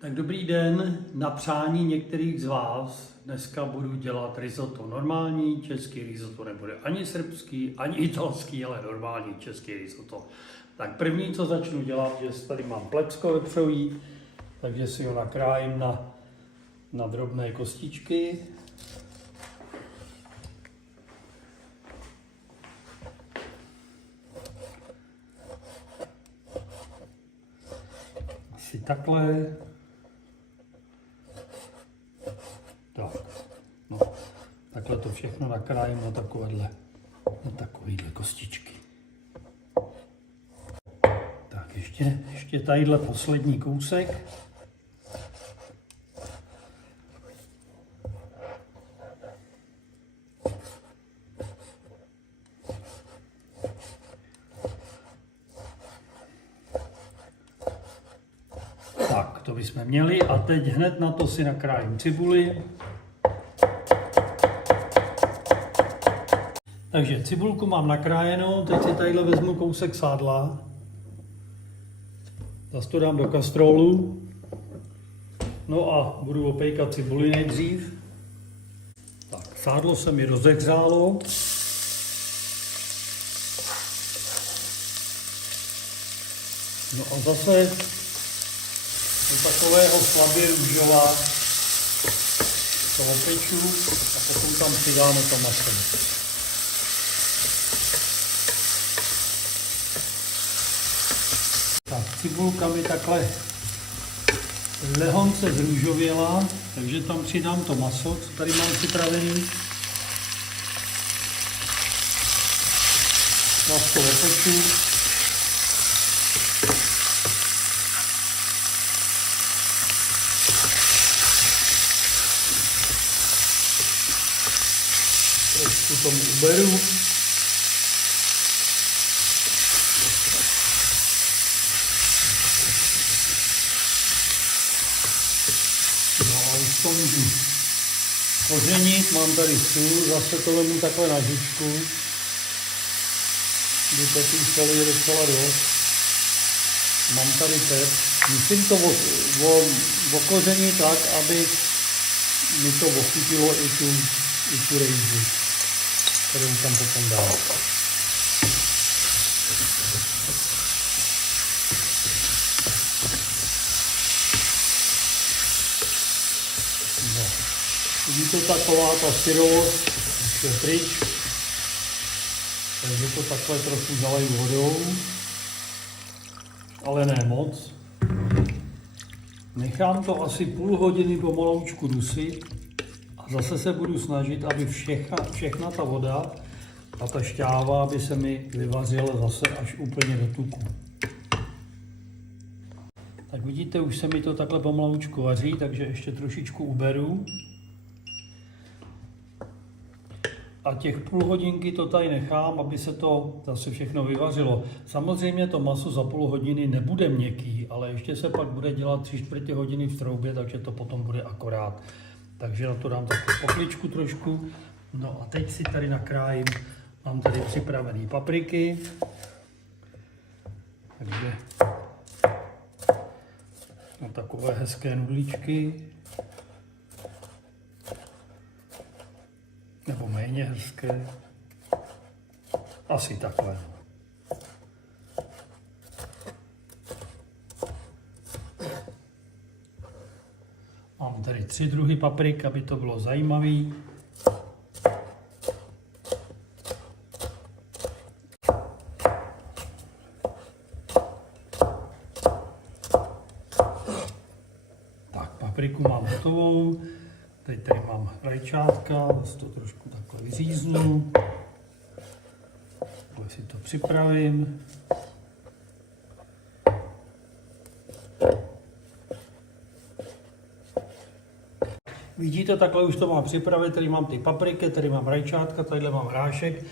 Tak dobrý den, na přání některých z vás dneska budu dělat risotto. Normální český risotto, nebude ani srbský, ani italský, ale normální český risotto. Tak první, co začnu dělat, že tady mám plecko vepřový, takže si ho nakrájím na drobné kostičky. Asi takhle. Tak, no, takhle to všechno nakrájím na takovéhle kostičky. Tak ještě tadyhle poslední kousek. Tak, to bychom měli a teď hned na to si nakrájím cibuli. Takže cibulku mám nakrájenou, teď si tadyhle vezmu kousek sádla. Zase to dám do kastrolu. No a budu opékat cibuli nejdřív. Tak, sádlo se mi rozehřálo. No a zase do takového slabě růžová to opeču a potom tam přidáme to maso. Tak, cibulka mi takhle lehonce zrůžověla, takže tam přidám to maso, co tady mám připravený. Zase to opeču. Trošku tomu uberu. No a už to můžu kořenit. Mám tady sůl, zase to vemu takhle na žičku. Kdy té soli je docela dost. Mám tady teď. Musím to okořenit tak, aby mi to ochytilo i tu rejži, kterou tam potom dám. No. Vidíte, taková ta syrovost už je pryč, takže to takhle trochu zaleju vodou, ale ne moc. Nechám to asi půl hodiny pomaloučku dusit. Zase se budu snažit, aby všechna ta voda a ta šťáva by se mi vyvařila zase až úplně do tuku. Tak vidíte, už se mi to takhle pomaloučku vaří, takže ještě trošičku uberu. A těch půl hodinky to tady nechám, aby se to zase všechno vyvařilo. Samozřejmě to maso za půl hodiny nebude měkký, ale ještě se pak bude dělat 3/4 hodiny v troubě, takže to potom bude akorát. Takže na to dám takovou pokličku trošku. No a teď si tady nakrájím, mám tady připravené papriky. Takže na takové hezké nudličky. Nebo méně hezké. Asi takhle. Mám tady 3 druhy paprik, aby to bylo zajímavý. Tak, papriku mám hotovou. Teď tady mám rajčátka, zase to trošku takhle vyříznu. Takhle si to připravím. Vidíte, takhle už to mám připravit, tady mám ty papriky, tady mám rajčátka, tadyhle mám hrášek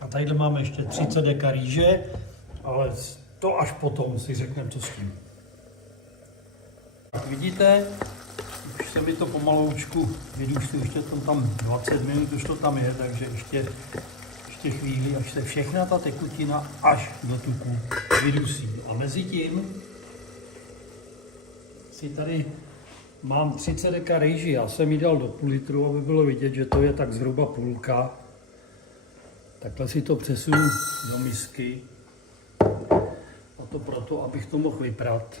a tadyhle mám ještě 30 deka rýže, ale to až potom si řekneme, co s tím. Tak vidíte, už se mi to pomaloučku vydůstí, ještě to tam 20 minut, už to tam je, takže ještě chvíli, až se všechna ta tekutina až do tuku vydusí. A mezi tím si tady Mám 30 deka rejži, já jsem jí dal do půl litru, aby bylo vidět, že to je tak zhruba půlka. Takhle si to přesunu do misky. A to proto, abych to mohl vyprat.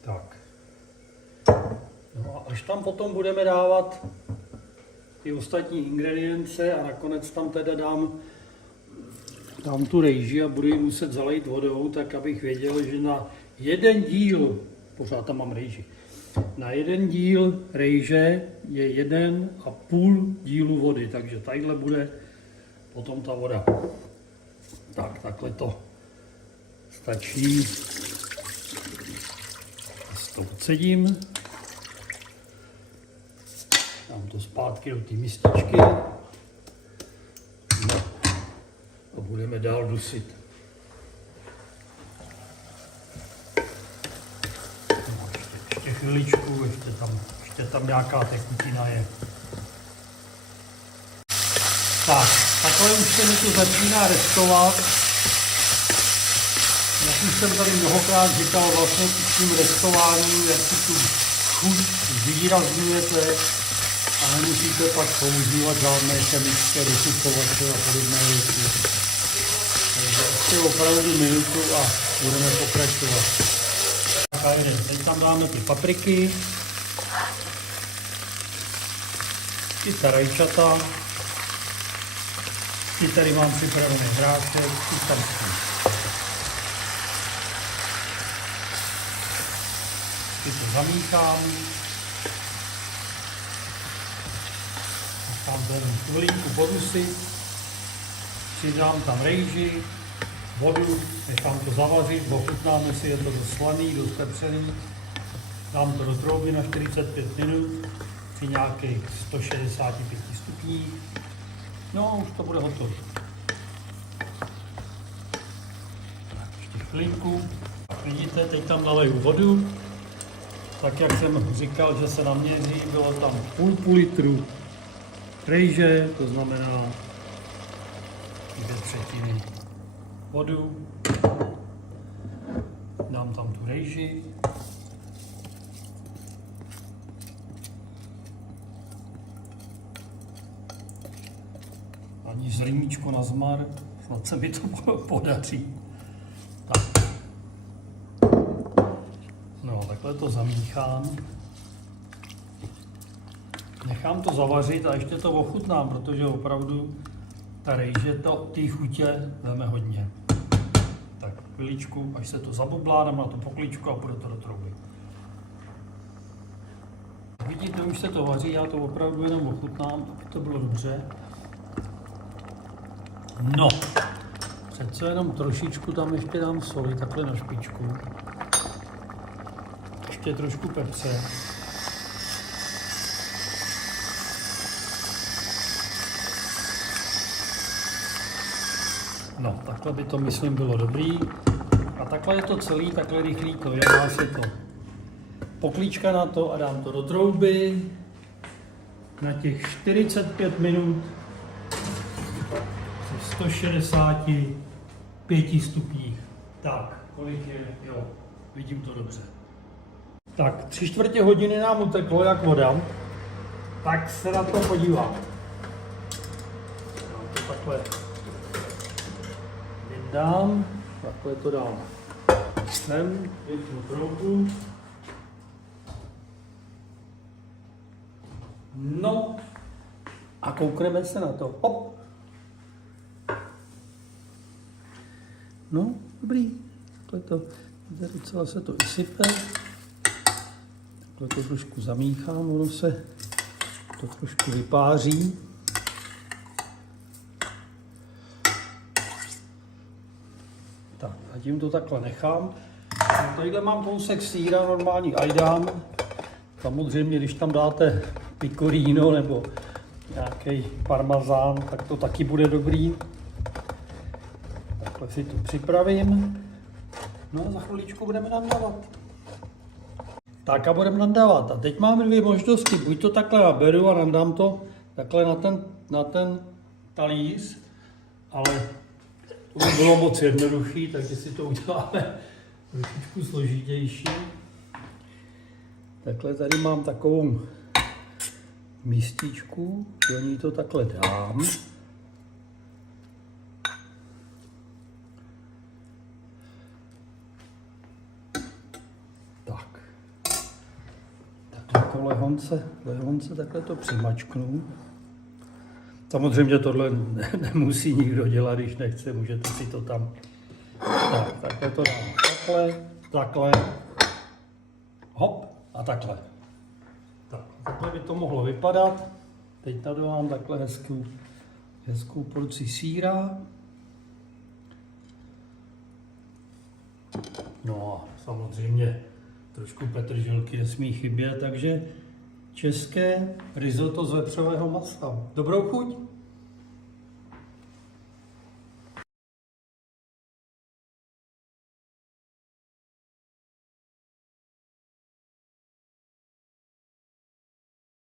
Tak. No a až tam potom budeme dávat ty ostatní ingredience a nakonec tam teda dám tu rejži a budu ji muset zalejt vodou, tak abych věděl, že na jeden díl, pořád tam mám rejži, na jeden díl rejže je 1,5 dílu vody, takže tadyhle bude potom ta voda. Tak, takhle to stačí. S to odsedím. Dám to zpátky do té mističky. No. A budeme dál dusit. No, ještě chviličku, ještě tam nějaká tekutina je. Tak, takhle už se mi to začíná restovat. Jak už jsem tady mnohokrát říkal, vlastně tím restováním, jak si tu chuť zvýrazňujete a nemusíte pak používat žádné chemické dosypovače a podobné věci. Takže ještě opravdu minutu a budeme pokračovat. Teď tam dáme ty papriky, ty rajčata, ty tady mám připravené hrášek, ty tady. Ty to zamíchám. Nechám to jenom chvilinku podusit. Přidám tam rejži, vodu, nechám to zavařit, ochutnám, jestli je to dost slaný, dost pepřený. Dám to do trouby na 45 minut při nějakých 165 stupních. No, už to bude hotové. Ještě chvilinku. Vidíte, teď tam naleju vodu. Tak jak jsem říkal, že se naměří, bylo tam půl litru rejže, to znamená 2/3 vodu. Dám tam tu rejži. Ani zlímíčko na zmar, snad se mi to podaří. Tak. No, takhle to zamíchám. Nechám to zavařit a ještě to ochutnám, protože opravdu ta rejže té chutě veme hodně. Tak chviličku, až se to zabublá, dám na tu pokličku a půjde to do trouby. Vidíte, už se to vaří, já to opravdu jenom ochutnám, aby to bylo dobře. No, přece jenom trošičku tam ještě dám soli, takhle na špičku. Ještě trošku pepře. No, takhle by to, myslím, bylo dobrý. A takhle je to celý, takhle rychlý to je. Dá se to poklíčka na to a dám to do trouby na těch 45 minut při 165 stupních. Tak, kolik je? Jo, vidím to dobře. Tak, 3/4 hodiny nám uteklo jak voda. Tak se na to podívám. Já to takhle vydám, takhle to dám sem, většinou troubu. No a koukneme se na to. Hop. No, dobrý. Takhle to, docela se to vysype. Takhle to trošku zamíchám, ono se to trošku vypáří. Tak, zatím to takhle nechám. No, tadyhle mám kousek sýra, normální ajdám. Samozřejmě, když tam dáte pecorino nebo nějaký parmazán, tak to taky bude dobrý. Takhle si to připravím. No a za chviličku budeme nadávat. Tak a budeme nadávat. A teď máme dvě možnosti. Buď to takhle naberu a nadám to takhle na ten talíř, ale to by bylo moc jednoduchý, takže si to uděláme trošičku složitější. Takhle tady mám takovou místičku, do ní to takhle dám. Tak. Takhle to lehonce takhle to přimačknu. Samozřejmě tohle nemusí nikdo dělat, když nechce, můžete si to tam... Tak, takhle to dám takhle, hop a takhle. Tak, takhle by to mohlo vypadat. Teď tady mám takhle hezkou porci sýra. No a samozřejmě trošku petržilky nesmí chybět, takže české risotto z vepřového masa. Dobrou chuť!